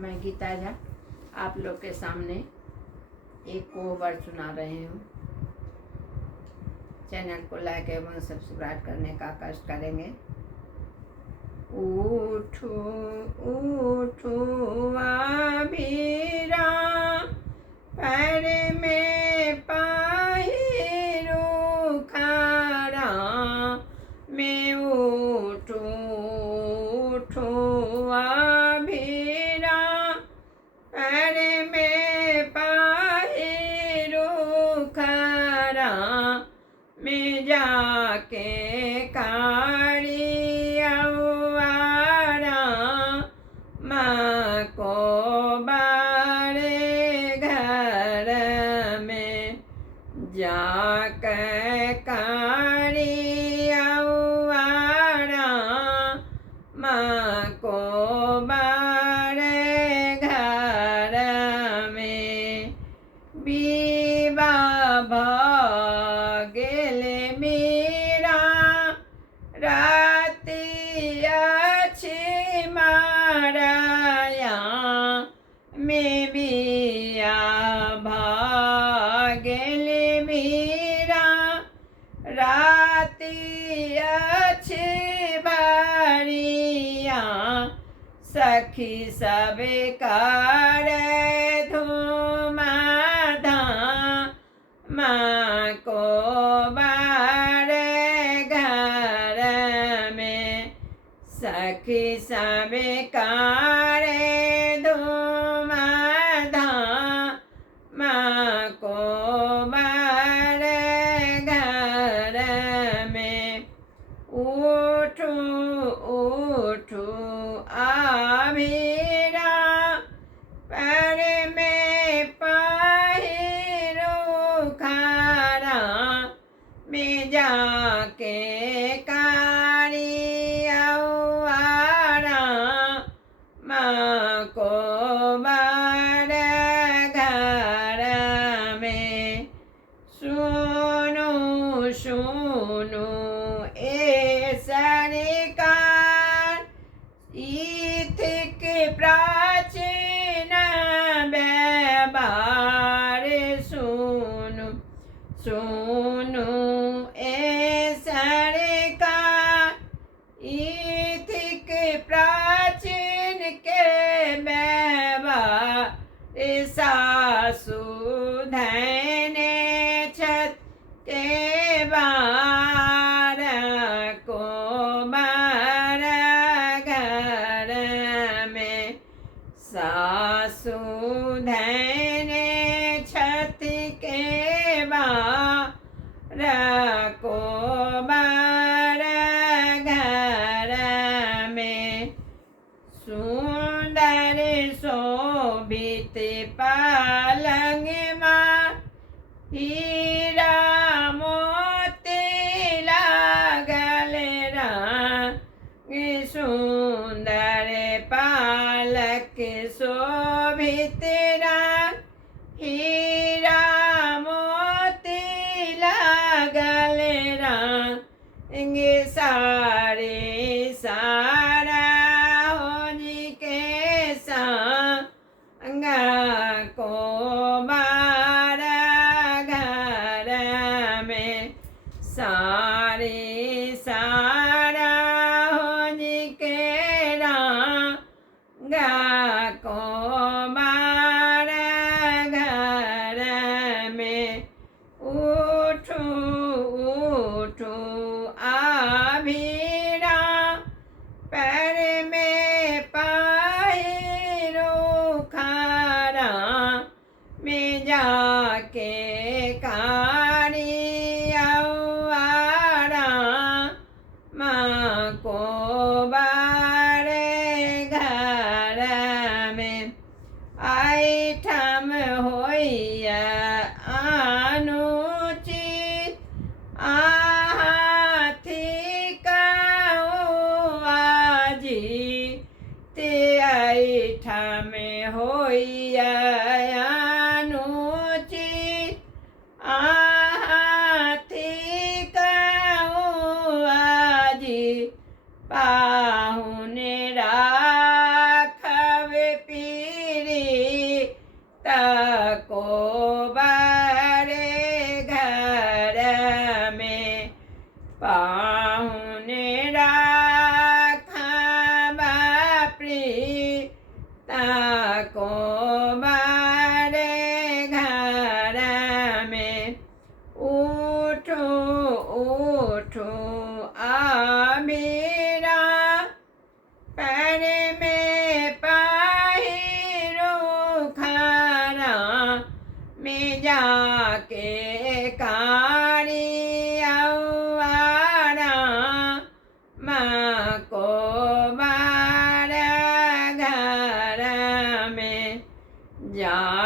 मैं गीता झा आप लोग के सामने एक कोहबर सुना रही हूँ। चैनल को लाइक एवं सब्सक्राइब करने का कष्ट करेंगे। उठो उठो आभीरा, पैर में पहिरो खारा, मैं उठो उठो आभीरा, पैर में पहिरो खारा, मैं जाके कारी अवारा, माँ को बारे घर में जाके कारी अवारा, माँ को बारे घर में बीबा भागेल मेरा, राती अच्छी माराया, मैं बिया भागेल मेरा, राती अच्छी बारिया, सखी सब कर माँ को बारे घर में, सखी सब करे माँ को बारे घर में। उठो उठो आभीरा, पैर में पहिरो खारा, मैं जाके कारी अवारा, माँ को बारे घर में। सुनो सुनो ए सरकार, इथिक प्राचीन व्यवहार, सुनो सुनो ए सरकार, इथिक प्राचीन के व्यवहार, सासु धने छत के बार को बार घर में, सासु धने छत के बार को बार घर में। सुंदर शोभित पलंग माँ, हीरा मोती लागल रंग, सुंदर पालक शोभित रंग, हीरा मोती लागल रंग, सारे सारा हो जी के संग को बारा घर में, सारे सारा हो जी के रंग को बारा घर में। उठो उठो आभीरा, पैर में पहिरो खारा, मैं जाके कारी अवारा, माँ को बारे घर में। ऐठम होइया अनुचित, हाथी काजी ते ऐठम होइया अनुचित, हाथी काजी पाहुन राखव पी जा